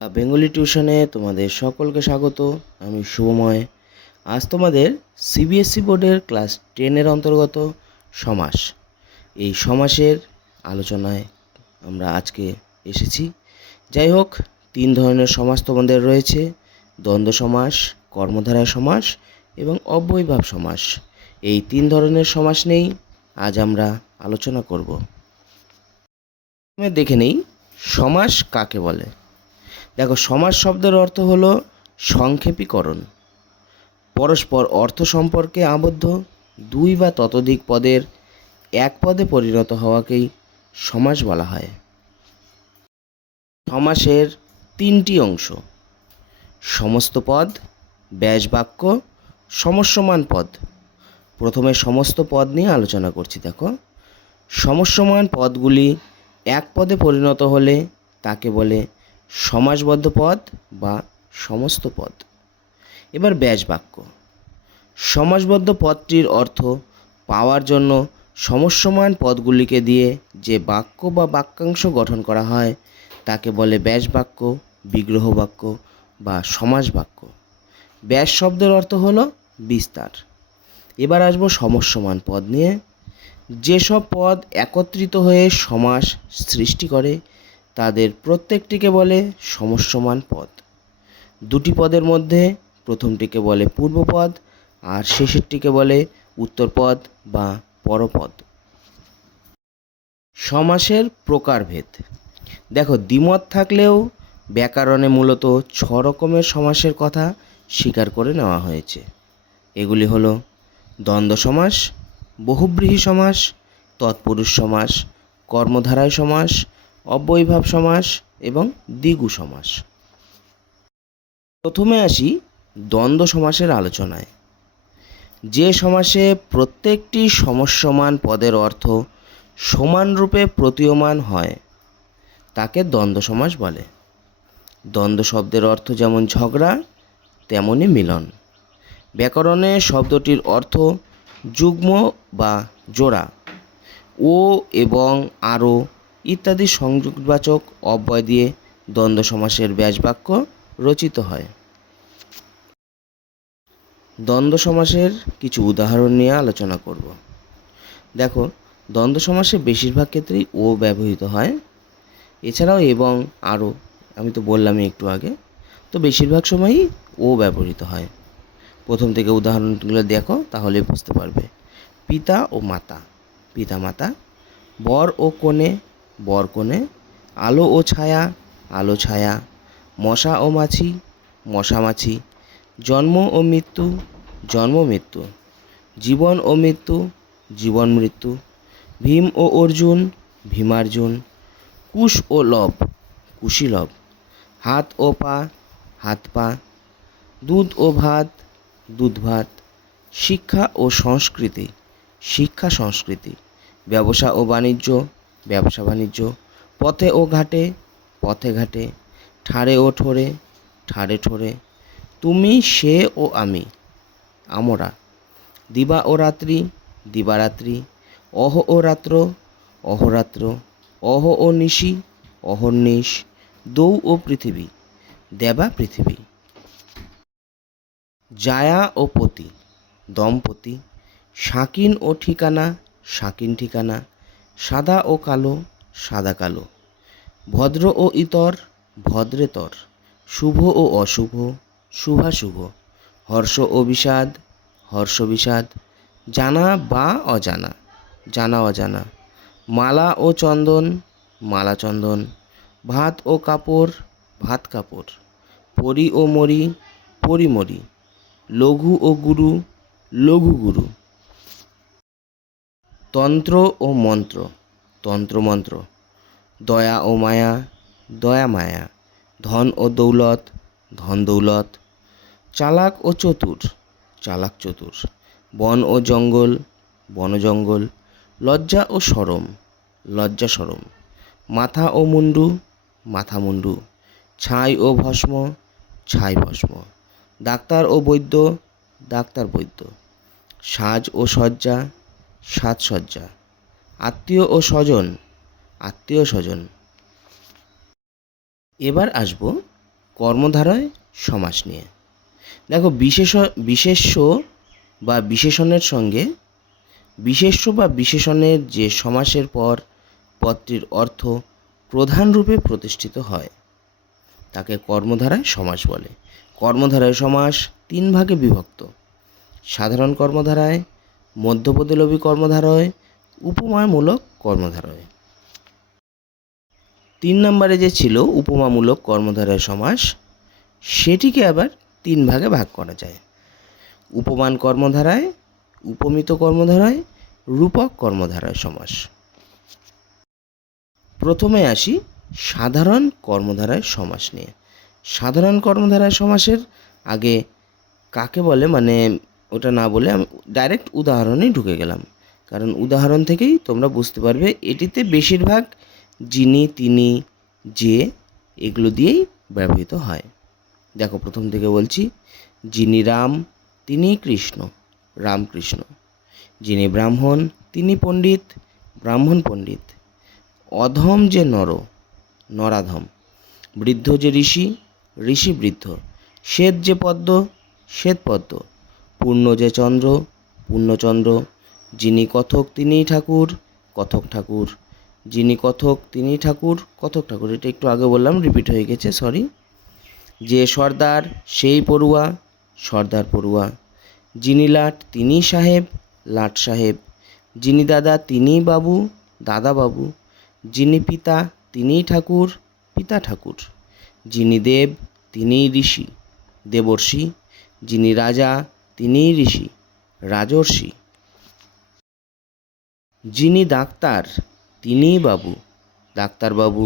Bengali টিউশনে তোমাদের সকলকে স্বাগত। আমি শুভময়। আজ তোমাদের সিবিএসসি বোর্ডের ক্লাস 10-এর অন্তর্গত সমাস, এই সমাসের আলোচনায় আমরা আজকে এসেছি। যাই হোক, 3 ধরনের সমাস তোমাদের রয়েছে: দ্বন্দ্ব সমাস, কর্মধারয় সমাস এবং অব্যয়ীভাব সমাস। এই 3 ধরনের সমাস নিয়েই আজ আমরা আলোচনা করব। দেখে নেই সমাস কাকে বলে। দেখো, সমাস শব্দের অর্থ হলো সংক্ষেপীকরণ। পরস্পর অর্থ সম্পর্কে আবদ্ধ 2 বা ততোধিক পদের এক পদে পরিণত হওয়াকেই সমাস বলা হয়। সমাসের 3টি অংশ: সমস্ত পদ, ব্যাস বাক্য, সমস্যমান পদ। প্রথমে সমস্ত পদ নিয়ে আলোচনা করছি। দেখো, সমস্যমান পদগুলি এক পদে পরিণত হলে তাকে বলে সমাসবদ্ধ পদ বা সমস্ত পদ। এবার ব্যাস বাক্য। সমাসবদ্ধ পদটির অর্থ পাওয়ার জন্য সমস্যমান পদগুলিকে দিয়ে যে বাক্য বা বাক্যাংশ গঠন করা হয় তাকে বলে ব্যাস বাক্য, বিগ্রহ বাক্য বা সমাস বাক্য। ব্যাস শব্দের অর্থ হলো বিস্তার। এবার আসবো সমস্যমান পদ নিয়ে। যেসব পদ একত্রিত হয়ে সমাস সৃষ্টি করে তাদের প্রত্যেকটিকে বলে সমস্যমান পদ। 2টি পদের মধ্যে প্রথমটিকে বলে পূর্বপদ আর শেষেরটিকে বলে উত্তরপদ বা পরপদ। সমাসের প্রকারভেদ। দেখো, দ্বিমত থাকলেও ব্যাকরণে মূলত 6 রকমের সমাসের কথা স্বীকার করে নেওয়া হয়েছে। এগুলি হলো দ্বন্দ্ব সমাস, বহুব্রীহি সমাস, তৎপুরুষ সমাস, কর্মধারয় সমাস, অব্যয়ীভাব সমাস এবং দ্বিগু সমাস। প্রথমে আসি দ্বন্দ্ব সমাসের আলোচনায়। যে সমাসে প্রত্যেকটি সমস্যমান পদের অর্থ সমানরূপে প্রতীয়মান হয় তাকে দ্বন্দ্ব সমাস বলে। দ্বন্দ্ব শব্দের অর্থ যেমন ঝগড়া তেমনি মিলন। ব্যাকরণে শব্দটির অর্থ যুগ্ম বা জোড়া। ও এবং আরও ইত্যাদি সংযোগবাচক অব্যয় দিয়ে দ্বন্দ্ব সমাসের ব্যাস বাক্য রচিত হয়। দ্বন্দ্ব সমাসের কিছু উদাহরণ নিয়ে আলোচনা করব। দেখো, দ্বন্দ্ব সমাসে বেশিরভাগ ক্ষেত্রেই ও ব্যবহৃত হয়। এছাড়াও এবং আরও, আমি তো বললামই একটু আগে, তো বেশিরভাগ সময়ই ও ব্যবহৃত হয়। প্রথম থেকে উদাহরণগুলো দেখো, তাহলে বুঝতে পারবে। পিতা ও মাতা, পিতা মাতা। বর ও কনে, বর কনে। আলো ও ছায়া, আলো ছায়া। মশা ও মাছি, মশা মাছি। জন্ম ও মৃত্যু, জন্ম মৃত্যু। জীবন ও মৃত্যু, জীবন মৃত্যু। ভীম ও অর্জুন, ভীমার্জুন। কুশ ও লব, কুশীলব। হাত ও পা, হাত পা। দুধ ও ভাত, দুধ ভাত। শিক্ষা ও সংস্কৃতি, শিক্ষা সংস্কৃতি। ব্যবসা ও বাণিজ্য, ব্যবসা বাণিজ্য। পথে ও ঘাটে, পথে ঘাটে। ঠাড়ে ও ঠোরে, ঠাড়ে ঠোরে। তুমি, সে ও আমি, আমরা। দিবা ও রাত্রি, দিবারাত্রি। অহ ও রাত্র, অহরাত্র। অহ ও নিশি, অহর্নিশ। দৌ ও পৃথিবী, দেবা পৃথিবী। জায়া ও পতি, দম্পতি। শাকিন ও ঠিকানা, শাকিন ঠিকানা। সাদা ও কালো, সাদা কালো। ভদ্র ও ইতর, ভদ্রেতর। শুভ ও অশুভ, শুভাশুভ। হর্ষ ও বিষাদ, হর্ষ বিষাদ। জানা বা অজানা, জানা অজানা। মালা ও চন্দন, মালা চন্দন। ভাত ও কাপড়, ভাত কাপড়। পরি ও মরি, পরিমরি। লঘু ও গুরু, লঘু গুরু। তন্ত্র ও মন্ত্র, তন্ত্র মন্ত্র। দয়া ও মায়া, দয়া মায়া। ধন ও দৌলত, ধন দৌলত। চালাক ও চতুর, চালাক চতুর। বন ও জঙ্গল, বন জঙ্গল। লজ্জা ও শরম, লজ্জা শরম। মাথা ও মুন্ডু, মাথা মুন্ডু। ছাই ও ভস্ম, ছাই ভস্ম। ডাক্তার ও বৈদ্য, ডাক্তার বৈদ্য। সাজ ও সজ্জা, সাজসজ্জা। আত্মীয় ও স্বজন, আত্মীয় স্বজন। এবার আসব কর্মধারয় সমাস নিয়ে। দেখো, বিশেষ্য বা বিশেষণের সঙ্গে বিশেষ্য বা বিশেষণের যে সমাসের পর পদটির অর্থ প্রধান রূপে প্রতিষ্ঠিত হয় তাকে কর্মধারয় সমাস বলে। কর্মধারয় সমাস 3 ভাগে বিভক্ত: সাধারণ কর্মধারয়, মধ্যপদলোপী কর্মধারয়, উপমামূলক কর্মধারয়। 3 নম্বরে যে ছিল উপমামূলক কর্মধারয় সমাস, সেটিকে আবার 3 ভাগে ভাগ করা যায়: উপমান কর্মধারয়, উপমিত কর্মধারয়, রূপক কর্মধারয় সমাস। প্রথমে আসি সাধারণ কর্মধারয় সমাস নিয়ে। সাধারণ কর্মধারয় সমাসের আগে কাকে বলে মানে ওটা না বলে আমি ডাইরেক্ট উদাহরণেই ঢুকে গেলাম, কারণ উদাহরণ থেকেই তোমরা বুঝতে পারবে এটিতে বেশিরভাগ যিনি, তিনি, যে এগুলো দিয়েই ব্যবহৃত হয়। দেখো, প্রথম থেকে বলছি: যিনি রাম, তিনি কৃষ্ণ, রামকৃষ্ণ। যিনি ব্রাহ্মণ, তিনি পণ্ডিত, ব্রাহ্মণ পণ্ডিত। অধম যে নর, নরাধম। বৃদ্ধ যে ঋষি, ঋষি বৃদ্ধ। শ্বেত যে পদ্ম, শ্বেত পদ্ম। পূর্ণ যে চন্দ্র, পূর্ণচন্দ্র। যিনি কথক, তিনিই ঠাকুর, কথক ঠাকুর। যিনি কথক, তিনি ঠাকুর, কথক ঠাকুর। এটা একটু আগে বললাম, রিপিট হয়ে গেছে, সরি। যে সর্দার, সেই পড়ুয়া, সর্দার পড়ুয়া। যিনি লাট, তিনি সাহেব, লাট সাহেব। যিনি দাদা, তিনি বাবু, দাদা বাবু। যিনি পিতা, তিনিই ঠাকুর, পিতা ঠাকুর। যিনি দেব, তিনিই ঋষি, দেবর্ষি। যিনি রাজা, তিনিই ঋষি, রাজর্ষি। যিনি ডাক্তার, তিনিই বাবু, ডাক্তার বাবু।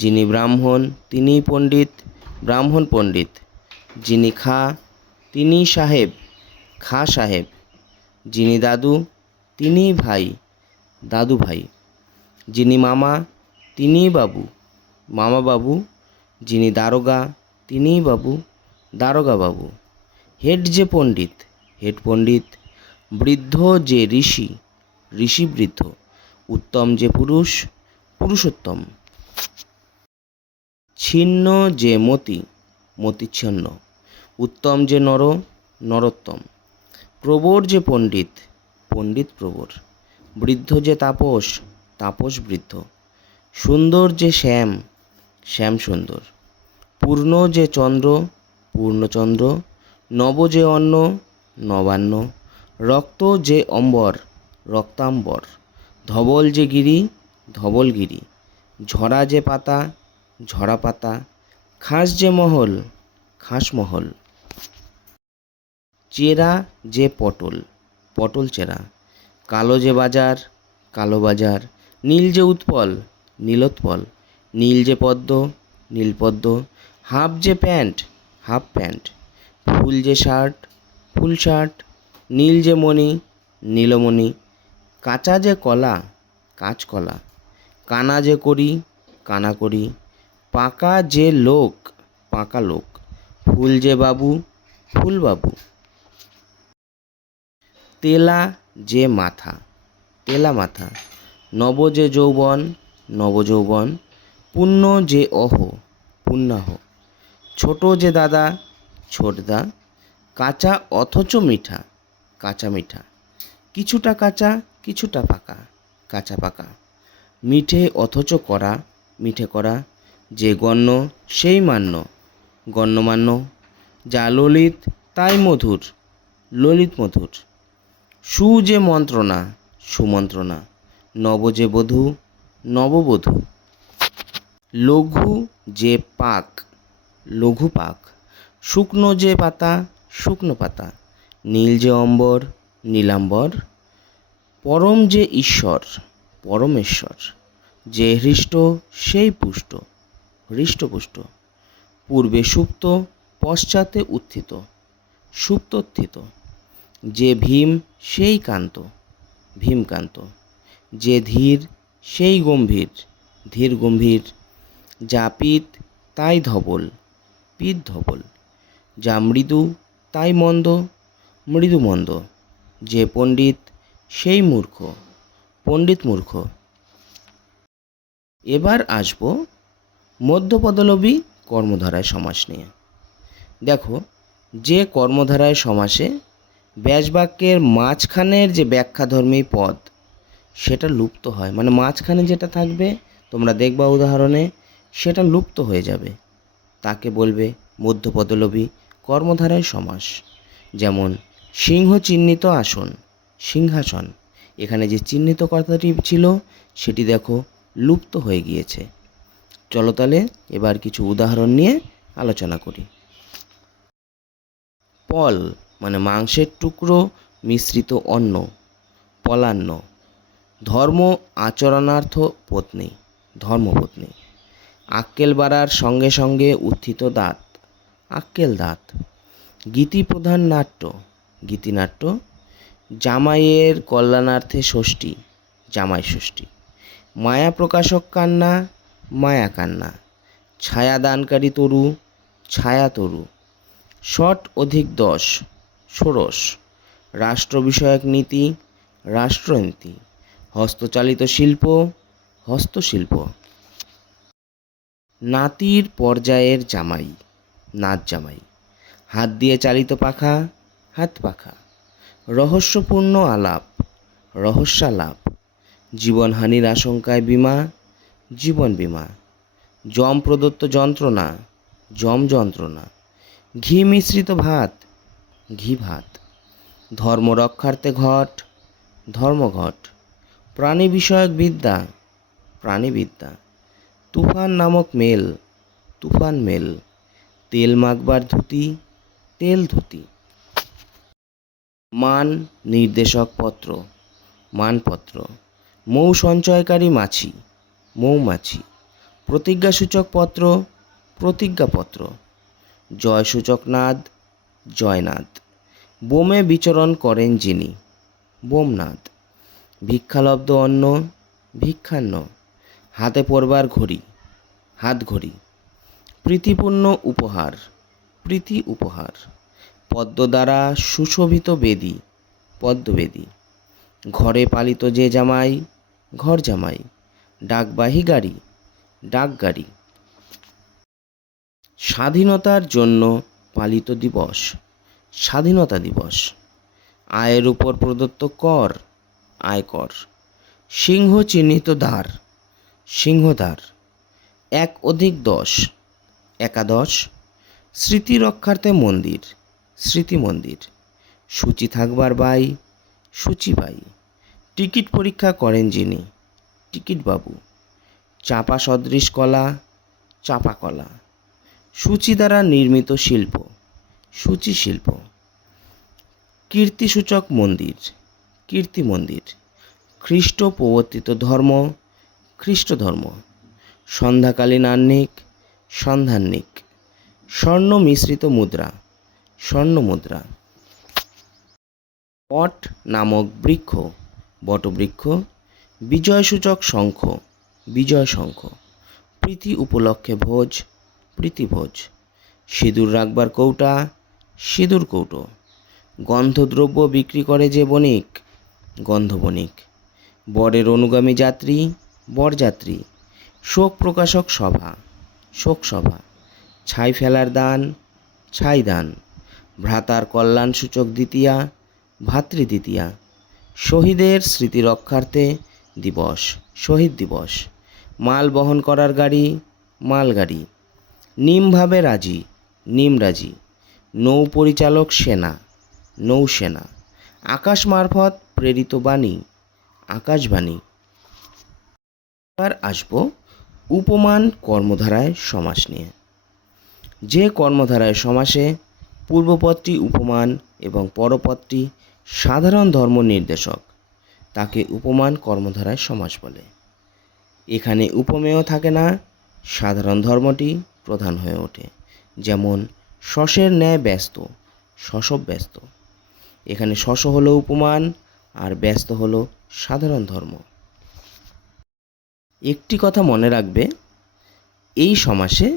যিনি ব্রাহ্মণ, তিনিই পণ্ডিত, ব্রাহ্মণ পণ্ডিত। যিনি খা, তিনিই সাহেব, খা সাহেব। যিনি দাদু, তিনিই ভাই, দাদু ভাই। যিনি মামা, তিনিই বাবু, মামা বাবু। যিনি দারোগা, তিনিই বাবু, দারোগা বাবু। হেড যে পণ্ডিত, হেড পণ্ডিত। বৃদ্ধ যে ঋষি, ঋষি বৃদ্ধ। উত্তম যে পুরুষ, পুরুষোত্তম। ছিন্ন যে মতি, মতিচ্ছন্ন। উত্তম যে নর, নরোত্তম। প্রবর যে পণ্ডিত, পণ্ডিত প্রবর। বৃদ্ধ যে তাপস, তাপস বৃদ্ধ। সুন্দর যে শ্যাম, শ্যাম সুন্দর। পূর্ণ যে চন্দ্র, পূর্ণচন্দ্র। নব যে অন্ন, নবান্ন। রক্ত যে অম্বর, রক্তাম্বর। ধবল যে গিরি, ধবলগিরি। ঝরা যে পাতা, ঝরা পাতা। খাস যে মহল, খাস মহল। চেরা যে পটল, পটল চেরা। কালো যে বাজার, কালো বাজার। নীল যে উৎপল, নীলোৎপল। নীল যে পদ্ম, নীলপদ্ম। হাফ যে প্যান্ট, হাফ প্যান্ট। ফুল যে শার্ট, ফুল শার্ট। নীল যে মণি, নীলমণি। কাঁচা যে কলা, কাঁচকলা। কানা যে করি, কানা করি। পাকা যে লোক, পাকা লোক। ফুল যে বাবু, ফুল বাবু। তেলা যে মাথা, তেলা মাথা। নব যে যৌবন, নবযৌবন। পুণ্য যে অহ, পুণ্যাহ। ছোট যে দাদা, ছোটদা। কাঁচা অথচ মিঠা, কাঁচা মিঠা। কিছুটা কাঁচা, কিছুটা পাকা, কাঁচা পাকা। মিঠে অথচ কড়া, মিঠে কড়া। যে গণ্য, সেই মান্য, গণ্যমান্য। যা ললিত, তাই মধুর, ললিত মধুর। সু যে মন্ত্রণা, সুমন্ত্রণা। নব যে বধূ, নববধূ। লঘু যে পাক, লঘু পাক। শুকনো যে পাতা, শুকনো পাতা। নীল যে অম্বর, নীলাম্বর। পরম যে ঈশ্বর, পরমেশ্বর। যে হৃষ্ট, সেই পুষ্ট, হৃষ্টপুষ্ট। পূর্বে সুপ্ত, পশ্চাতে উত্থিত, সুপ্তোত্থিত। যে ভীম, সেই কান্ত, ভীমকান্ত। যে ধীর, সেই গম্ভীর, ধীর গম্ভীর। যা পিত, তাই ধবল, পিত ধবল। যা মৃদু, তাই মন্দ, মৃদু মন্দ। যে পণ্ডিত, সেই মূর্খ, পণ্ডিত মূর্খ। এবার আসবো মধ্যপদলোপী কর্মধারায় সমাস নিয়ে। দেখো, যে কর্মধারায় সমাসে ব্যাসবাক্যের মাঝখানের যে ব্যাখ্যাধর্মী পদ সেটা লুপ্ত হয়, মানে মাঝখানে যেটা থাকবে তোমরা দেখবা উদাহরণে সেটা লুপ্ত হয়ে যাবে, তাকে বলবে মধ্যপদলোভী কর্মধারায় সমাস। যেমন সিংহ চিহ্নিত আসন, সিংহাসন, এখানে যে চিহ্নিত কথাটি ছিল সেটি দেখো লুপ্ত হয়ে গিয়েছে। চলো তাহলে এবার কিছু উদাহরণ নিয়ে আলোচনা করি। পল মানে মাংসের টুকরো মিশ্রিত অন্ন, পলান্ন। ধর্ম আচরণার্থ পত্নী, ধর্মপত্নী। আক্কেল বাড়ার সঙ্গে সঙ্গে উত্থিত দাঁত, আক্কেল দাঁত। গীতিপ্রধান নাট্য, গীতিনাট্য। জামাইয়ের কল্যাণার্থে ষষ্ঠী, জামাই ষষ্ঠী। মায়া প্রকাশক কান্না, মায়া কান্না। ছায়াদানকারী তরু, ছায়া তরু। ষট অধিক 10, ষোড়শ। রাষ্ট্র বিষয়ক নীতি, রাষ্ট্রনীতি। হস্তচালিত শিল্প, হস্তশিল্প। নাতির পর্যায়ের জামাই, নাত জামাই। হাত দিয়ে চালিত পাখা, হাত পাখা। রহস্যপূর্ণ আলাপ, রহস্যালাপ। জীবনহানির আশঙ্কায় বীমা, জীবন বীমা। যম প্রদত্ত যন্ত্রণা, যম যন্ত্রণা। ঘি মিশ্রিত ভাত, ঘি ভাত। ধর্ম রক্ষার্থে ঘট, ধর্মঘট। প্রাণী বিষয়ক বিদ্যা, প্রাণীবিদ্যা। তুফান নামক মেল, তুফান মেল। তেল মাখবার ধুতি, তেল ধুতি। মান নির্দেশক পত্র, মানপত্র। মৌ সঞ্চয়কারী মাছি, মৌমাছি। প্রতিজ্ঞাসূচক পত্র, প্রতিজ্ঞাপত্র। জয়সূচক নাদ, জয়নাদ। বোমে বিচরণ করেন যিনি, বোমনাদ। ভিক্ষালব্ধ অন্ন, ভিক্ষান্ন। হাতে পরবার ঘড়ি, হাত ঘড়ি। প্রীতিপূর্ণ উপহার, প্রীতি উপহার। পদ্ম দ্বারা সুশোভিত বেদী, পদ্মবেদী। ঘরে পালিত যে জামাই, ঘর জামাই। ডাকবাহী গাড়ি, ডাক গাড়ি। স্বাধীনতার জন্য পালিত দিবস, স্বাধীনতা দিবস। আয়ের উপর প্রদত্ত কর, আয়কর। সিংহ চিহ্নিত দ্বার, সিংহদ্বার। 1 অধিক 10, একাদশ। স্মৃতি রক্ষার্থে মন্দির, স্মৃতি মন্দির। সূচি থাকবার বাই, সূচিবাই। টিকিট পরীক্ষা করেন যিনি, টিকিটবাবু। চাপা সদৃশ কলা, চাপা কলা। সূচি দ্বারা নির্মিত শিল্প, সূচি শিল্প। কীর্তিসূচক মন্দির, কীর্তি মন্দির। খ্রিস্ট প্রবর্তিত ধর্ম, খ্রিস্ট ধর্ম। সন্ধ্যাকালীন আহ্নিক, সন্ধ্যাহ্নিক। স্বর্ণ মিশ্রিত মুদ্রা, স্বর্ণ মুদ্রা। বট নামক বৃক্ষ, বটবৃক্ষ। বিজয়সূচক শঙ্খ, বিজয় শঙ্খ। প্রীতি উপলক্ষে ভোজ, প্রীতিভোজ। সিঁদুর রাখবার কৌটা, সিঁদুর কৌটো। গন্ধদ্রব্য বিক্রি করে যে বণিক, গন্ধ বণিক। বরের অনুগামী যাত্রী, বরযাত্রী। শোক প্রকাশক সভা, শোক সভা। ছাই ফেলার দান, ছাই দান। ভ্রাতার কল্যাণসূচক দ্বিতীয়া, ভাতৃদ্বিতীয়া। শহীদের স্মৃতি রক্ষার্থে দিবস, শহীদ দিবস। মাল বহন করার গাড়ি, মালগাড়ি। নিমভাবে রাজি, নিমরাজি। নৌ পরিচালক সেনা, নৌসেনা। আকাশ মারফত প্রেরিত বাণী, আকাশবাণী। এবার আসবো উপমান কর্মধারায় সমাস নিয়ে। যে কর্মধারায় সমাসে পূর্বপদটি উপমান এবং পরপদটি সাধারণ ধর্ম নির্দেশক তাকে উপমান কর্মধারায় সমাস বলে। এখানে উপমেয় থাকে না, সাধারণ ধর্মটি প্রধান হয়ে ওঠে। যেমন শশের ন্যায় ব্যস্ত, শশব ব্যস্ত। এখানে শশ হলো উপমান আর ব্যস্ত হলো সাধারণ ধর্ম। একটি কথা মনে রাখবে, এই সমাসে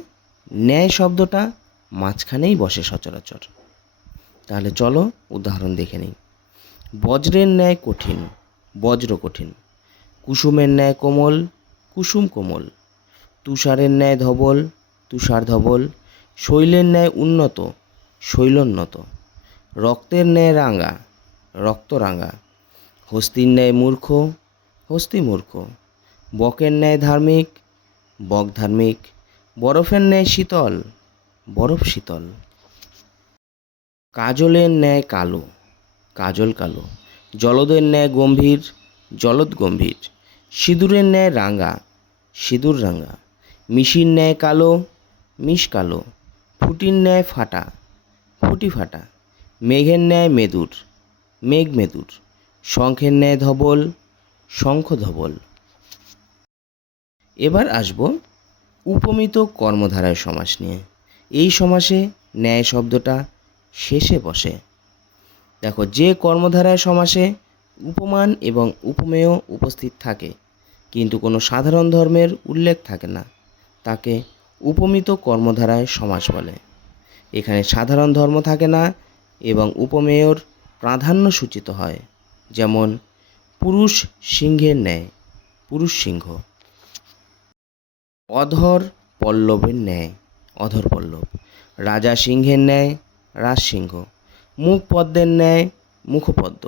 ন্যায় শব্দটা মাঝখানেই বসে সচরাচর। তাহলে চলো উদাহরণ দেখে নিই। বজ্রের ন্যায় কঠিন, বজ্র কঠিন। কুসুমের ন্যায় কোমল, কুসুম কোমল। তুষারের ন্যায় ধবল, তুষার ধবল, শৈলের ন্যায় উন্নত, শৈলোন্নত, রক্তের ন্যায় রাঙা, রক্তরাঙা, হস্তির ন্যায় মূর্খ, হস্তি মূর্খ, বকের ন্যায় ধার্মিক, বক ধার্মিক, বরফের ন্যায় শীতল, বরফ শীতল, কাজলের ন্যায় কালো, কাজল কালো, জলদের ন্যায় গম্ভীর, জলদ গম্ভীর, সিঁদুরের ন্যায় রাঙা, সিঁদুর রাঙা, মিশির ন্যায় কালো, মিশ কালো, ফুটির ন্যায় ফাটা, ফুটি ফাটা, মেঘের ন্যায় মেদুর, মেঘ মেদুর, শঙ্খের ন্যায় ধবল, শঙ্খ ধবল। এবার আসব উপমিত কর্মধারয় সমাস নিয়ে। এই সমাসে ন্যায় শব্দটা শেষে বসে। দেখো, যে কর্মধারয় সমাসে উপমান এবং উপমেয় উপস্থিত থাকে কিন্তু কোনো সাধারণ ধর্মের উল্লেখ থাকে না, তাকে উপমিত কর্মধারয় সমাস বলে। এখানে সাধারণ ধর্ম থাকে না এবং উপমেয়র প্রাধান্য সূচিত হয়, যেমন পুরুষ সিংহের ন্যায়, পুরুষ সিংহ, অধর পল্লবের ন্যায়, অধর পল্লব, রাজা সিংহের ন্যায়, রাজসিংহ, মুখ পদ্মের ন্যায়, মুখপদ্ম,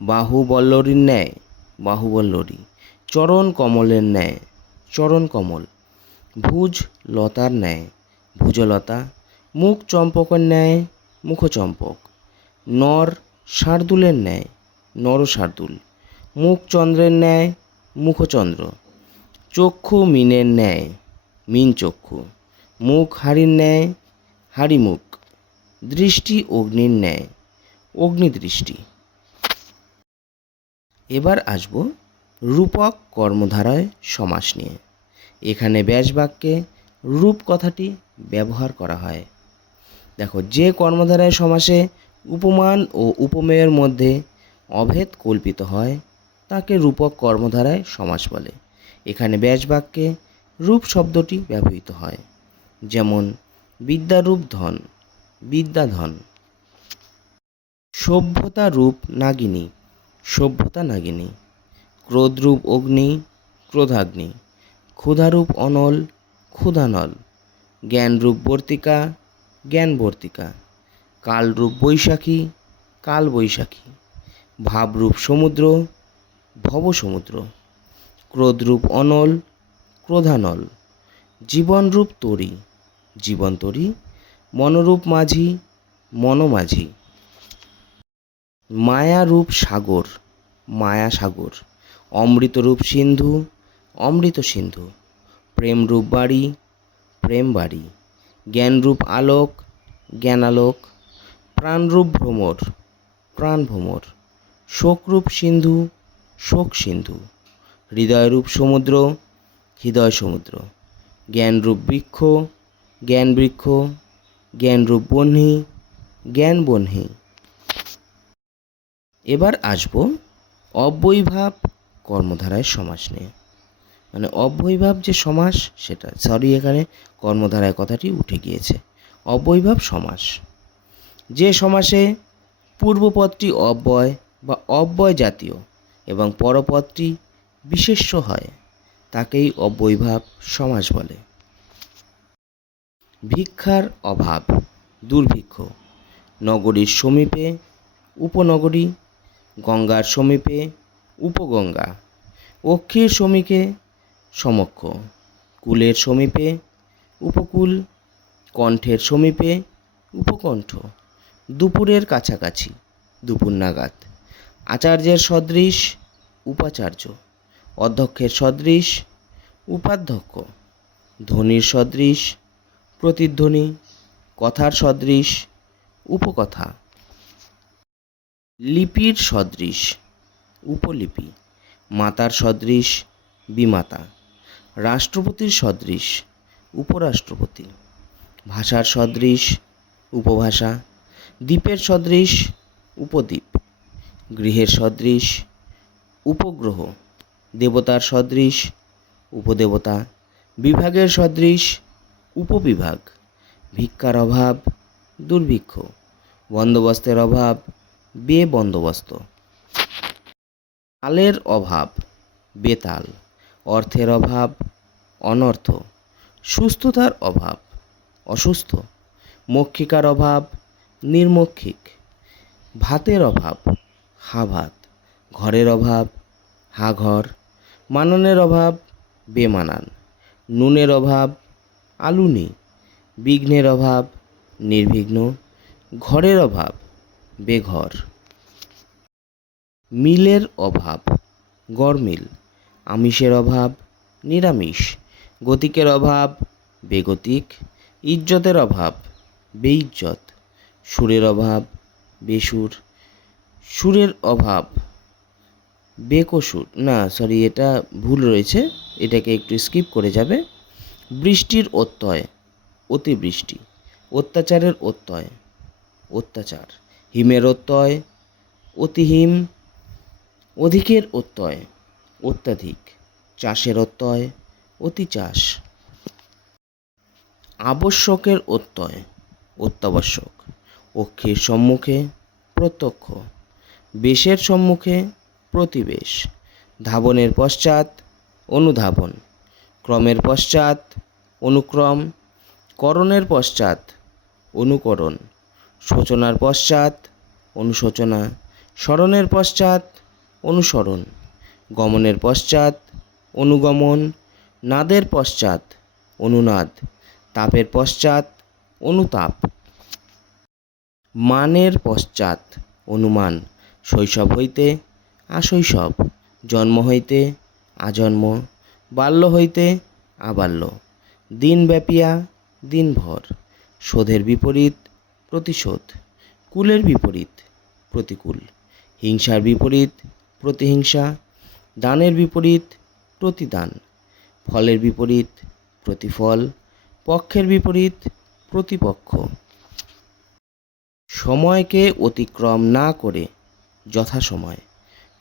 বাহু বল্লরীর ন্যায়, বাহুবল্লরী, চরণ কমলের ন্যায়, চরণ কমল, ভুজ লতার ন্যায়, ভুজলতা, মুখ চম্পকের ন্যায়, মুখচম্পক, নর শার্দুলের ন্যায়, নরশার্দুল, মুখ চন্দ্রের ন্যায়, মুখচন্দ্র, চক্ষু মিনের ন্যায়, মিন চক্ষু, মুখ হাড়ির ন্যায়, হাড়ি মুখ, দৃষ্টি অগ্নির ন্যায়, অগ্নিদৃষ্টি। এবার আসব রূপক কর্মধারয় সমাস নিয়ে। এখানে ব্যাসবাক্যে রূপ কথাটি ব্যবহার করা হয়। দেখো, যে কর্মধারয় সমাসে উপমান ও উপমেয়ের মধ্যে অভেদ কল্পিত হয় তাকে রূপক কর্মধারয় সমাস বলে। এখানে ব্যাসবাক্যে রূপ শব্দটি ব্যবহৃত হয়, যেমন বিদ্যারূপ ধন, বিদ্যাধন, সভ্যতা রূপ নাগিনী, সভ্যতা নাগিনী, ক্রোধরূপ অগ্নি, ক্রোধাগ্নি, ক্ষুধারূপ অনল, ক্ষুধানল, জ্ঞানরূপ বর্তিকা, জ্ঞানবর্তিকা, কালরূপ বৈশাখী, কাল বৈশাখী, ভাবরূপ সমুদ্র, ভবসমুদ্র, ক্রোধরূপ অনল, ক্রোধানল, জীবনরূপ তরী, জীবনতরী, মনোরূপ মাঝি, মনোমাঝি, মায়ারূপ সাগর, মায়াসাগর, অমৃতরূপ সিন্ধু, অমৃত সিন্ধু, প্রেমরূপ বাড়ি, প্রেম বাড়ি, জ্ঞানরূপ আলোক, জ্ঞানালোক, প্রাণরূপ ভ্রমর, প্রাণ ভ্রমর, শোকরূপ সিন্ধু, শোক সিন্ধু, হৃদয়রূপ সমুদ্র, হৃদয় সমুদ্র, জ্ঞানরূপ বৃক্ষ, জ্ঞান বৃক্ষ, জ্ঞানরূপ বহ্নি, জ্ঞান বহ্নি। এবার আসব অব্যয়ীভাব কর্মধারয় সমাস নিয়ে। মানে অব্যয়ীভাব যে সমাস, সেটা এখানে কর্মধারয় কথাটি উঠে গিয়েছে। অব্যয়ীভাব সমাস, যে সমাসে পূর্বপদটি অব্যয় বা অব্যয় জাতীয় এবং পরপদটি বিশেষ্য হয় তাকেই অব্যয়ীভাব সমাস বলে। ভিক্ষার অভাব, দুর্ভিক্ষ, নগরীর সমীপে, উপনগরী, গঙ্গার সমীপে, উপগঙ্গা, অক্ষীর সমীপে, সমক্ষ, কুলের সমীপে, উপকূল, কণ্ঠের সমীপে, উপকণ্ঠ, দুপুরের কাছাকাছি, দুপুর নাগাদ, আচার্যের সদৃশ, উপাচার্য, অধ্যক্ষের সদৃশ, উপাধ্যক্ষ, ধ্বনির সদৃশ, প্রতিধ্বনি, কথার সদৃশ, উপকথা, লিপির সদৃশ, উপলিপি, মাতার সদৃশ, বিমাতা, রাষ্ট্রপতির সদৃশ, উপরাষ্ট্রপতি, ভাষার সদৃশ, উপভাষা, দ্বীপের সদৃশ, উপদ্বীপ, গৃহের সদৃশ, উপগ্রহ, দেবতার সদৃশ, উপদেবতা, বিভাগের সদৃশ, উপবিভাগ, ভিক্ষার অভাব, দুর্ভিক্ষ, বন্দোবস্তের অভাব, বেবন্দোবস্ত, তালের অভাব, বেতাল, অর্থের অভাব, অনর্থ, সুস্থতার অভাব, অসুস্থ। মক্ষিকার অভাব, নির্মক্ষিক। ভাতের অভাব, হা ভাত। ঘরের অভাব, হা ঘর। মাননের অভাব, বেমানান। নুনের অভাব, আলুনি। বিঘ্নের অভাব, নির্বিঘ্ন। ঘরের অভাব, বেঘর। মিলের অভাব, গরমিল। আমিষের অভাব, নিরামিষ। গতিকের অভাব, বেগতিক। ইজ্জতের অভাব, বেইজ্জত। সুরের অভাব, বেসুর। সুরের অভাব, বেকসুর। এটা ভুল রয়েছে, এটাকে একটু স্কিপ করে যাবে। বৃষ্টির অত্যয়, অতিবৃষ্টি। অত্যাচারের অত্যয়, অত্যাচার। হিমের অত্যয়, অতিহিম। অধিকের অত্যয়, অত্যাধিক। চাষের অত্যয়, অতিচাষ। আবশ্যকের অত্যয়, অত্যাবশ্যক। অক্ষের সম্মুখে, প্রত্যক্ষ। বেশের সম্মুখে, প্রতিবেশ। ধাবনের পশ্চাৎ, অনুধাবন। ক্রমের পশ্চাৎ, অনুক্রম। করণের পশ্চাৎ, অনুকরণ। শোচনার পশ্চাৎ, অনুশোচনা। স্মরণের পশ্চাৎ, অনুসরণ। গমনের পশ্চাৎ, অনুগমন। নাদের পশ্চাৎ, অনুনাদ। তাপের পশ্চাৎ, অনুতাপ। মানের পশ্চাৎ, অনুমান। শৈশব হইতে, আশৈশব। জন্ম হইতে, আজন্ম। বাল্য হইতে, আবাল্য। দিন ব্যাপিয়া, দিনভর। শোধের বিপরীত, প্রতিশোধ। কুলের বিপরীত, প্রতিকূল। হিংসার বিপরীত, প্রতিহিংসা। দানের বিপরীত, প্রতিদান। ফলের বিপরীত, প্রতিফল। পক্ষের বিপরীত, প্রতিপক্ষ। সময়কে অতিক্রম না করে, যথাসময়।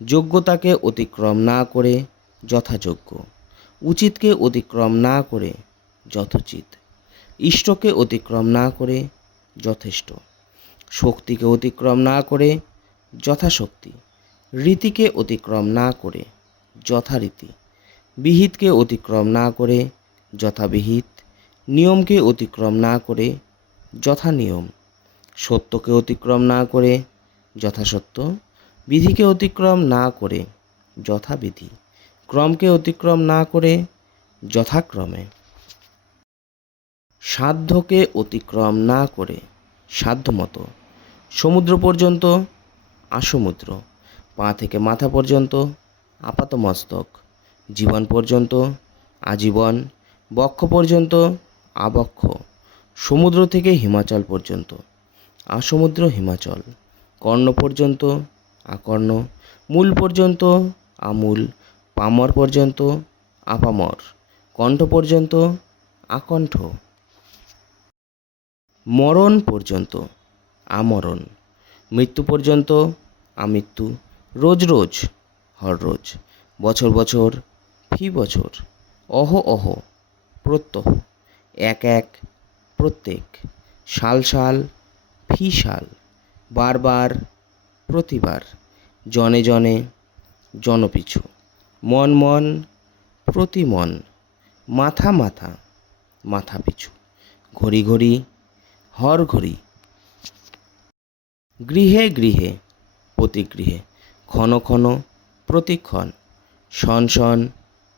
যোগ্যতাকে অতিক্রম না করে, যথাযোগ্য। উচিতকে অতিক্রম না করে, যথোচিত। ইষ্টকে অতিক্রম না করে, যথেষ্ট। শক্তিকে অতিক্রম না করে, যথাশক্তি। রীতিকে অতিক্রম না করে, যথারীতি। বিহিতকে অতিক্রম না করে, যথাবিহিত। নিয়মকে অতিক্রম না করে, যথানিয়ম। সত্যকে অতিক্রম না করে, যথাসত্য। বিধিকে অতিক্রম না করে, যথাবিধি। ক্রমকে অতিক্রম না করে, যথাক্রমে। সাধ্যকে অতিক্রম না করে, সাধ্যমতো। সমুদ্র পর্যন্ত, আসমুদ্র। পা থেকে মাথা পর্যন্ত, আপাতমস্তক। জীবন পর্যন্ত, আজীবন। বক্ষ পর্যন্ত, আবক্ষ। সমুদ্র থেকে হিমাচল পর্যন্ত, আসমুদ্র হিমাচল। কর্ণ পর্যন্ত, আকর্ণ। মূল পর্যন্ত, আমূল। পামর পর্যন্ত, আপামর। কণ্ঠ পর্যন্ত, আকণ্ঠ। মরণ পর্যন্ত, আমরণ। মৃত্যু পর্যন্ত, আমৃত্যু। রোজ রোজ, হররোজ। বছর বছর, ফি বছর। অহ অহ, প্রত্যহ। এক এক, প্রত্যেক। সাল সাল, ফি সাল। বারবার, প্রতিবার। জনে জনে, জনপিছু। মন মন, প্রতি মন। মাথা মাথা, মাথা পিছু। ঘড়ি ঘড়ি, হর ঘড়ি। গৃহে গৃহে, প্রতিগৃহে। ক্ষণ ক্ষণ, প্রতিক্ষণ। শন শন,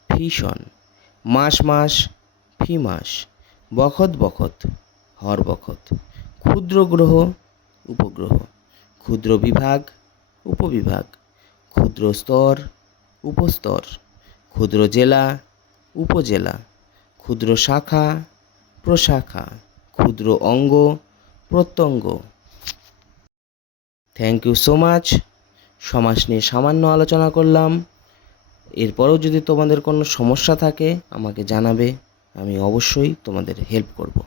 ফি শন। মাস মাস, ফি মাস। বখত বখত, হর বখত। ক্ষুদ্র গ্রহ, উপগ্রহ। ক্ষুদ্র বিভাগ, উপবিভাগ। ক্ষুদ্র স্তর, উপস্তর। ক্ষুদ্র জেলা, উপজেলা। ক্ষুদ্র শাখা, প্রশাখা। ক্ষুদ্র অঙ্গ, প্রত্যঙ্গ। Thank you so much. সমাস নিয়ে সামান্য আলোচনা করলাম। এরপরেও যদি তোমাদের কোনো সমস্যা থাকে আমাকে জানাবে, আমি অবশ্যই তোমাদের হেল্প করব।